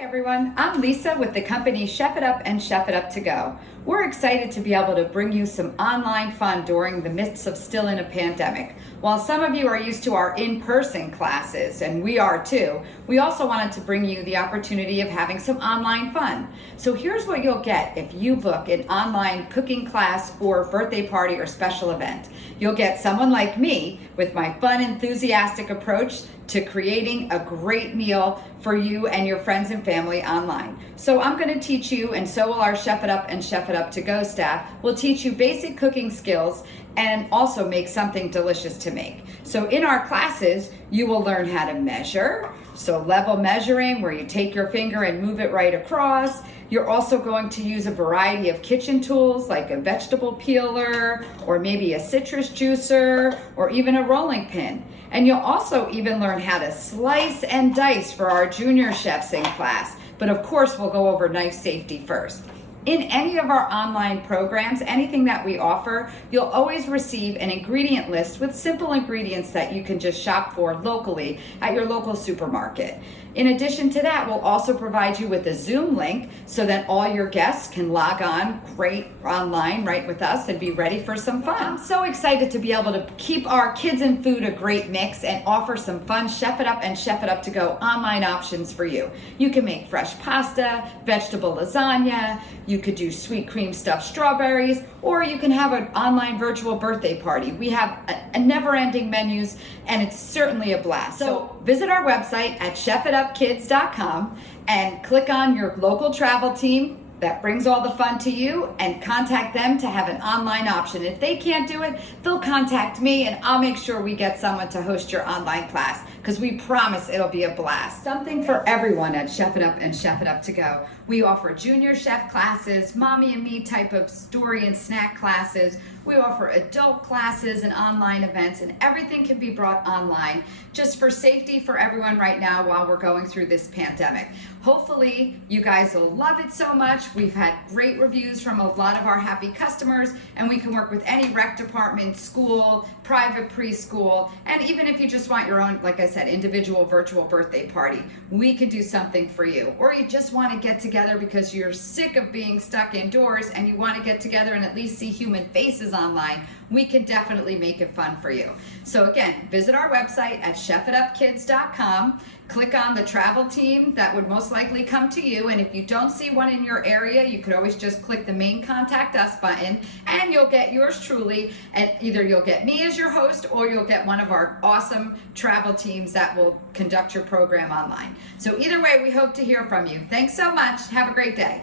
Hi everyone, I'm Lisa with the company Chef It Up and Chef It Up To Go. We're excited to be able to bring you some online fun during the midst of still in a pandemic. While some of you are used to our in-person classes, and we are too, we also wanted to bring you the opportunity of having some online fun. So here's what you'll get if you book an online cooking class or birthday party or special event. You'll get someone like me with my fun, enthusiastic approach to creating a great meal for you and your friends and family online. So I'm going to teach you, and so will our Chef It Up and Chef It Up To Go staff, will teach you basic cooking skills and also make something delicious to make. So in our classes, you will learn how to measure, so level measuring where you take your finger and move it right across. You're also going to use a variety of kitchen tools like a vegetable peeler or maybe a citrus juicer or even a rolling pin. And you'll also even learn how to slice and dice for our junior chefs in class. But of course, we'll go over knife safety first. In any of our online programs, anything that we offer, you'll always receive an ingredient list with simple ingredients that you can just shop for locally at your local supermarket. In addition to that, we'll also provide you with a Zoom link so that all your guests can log on right online right with us and be ready for some fun. I'm so excited to be able to keep our kids and food a great mix and offer some fun Chef It Up and Chef It Up To Go online options for you. You can make fresh pasta, vegetable lasagna, you could do sweet cream stuffed strawberries, or you can have an online virtual birthday party. We have a never-ending menus, and it's certainly a blast. So visit our website at chefitupkids.com and click on your local travel team that brings all the fun to you and contact them to have an online option. If they can't do it, they'll contact me and I'll make sure we get someone to host your online class because we promise it'll be a blast. Something for everyone at Chef It Up and Chef It Up To Go. We offer junior chef classes, mommy and me type of story and snack classes. We offer adult classes and online events, and everything can be brought online just for safety for everyone right now while we're going through this pandemic. Hopefully you guys will love it so much. We've had great reviews from a lot of our happy customers, and we can work with any rec department, school, private preschool, and even if you just want your own, like I said, individual virtual birthday party, we can do something for you. Or you just want to get together because you're sick of being stuck indoors and you want to get together and at least see human faces online, we can definitely make it fun for you. So again, visit our website at chefitupkids.com, click on the travel team that would most likely come to you, and if you don't see one in your area, you could always just click the main contact us button and you'll get yours truly, and either you'll get me as your host or you'll get one of our awesome travel teams that will conduct your program online. So either way, we hope to hear from you. Thanks so much. Have a great day.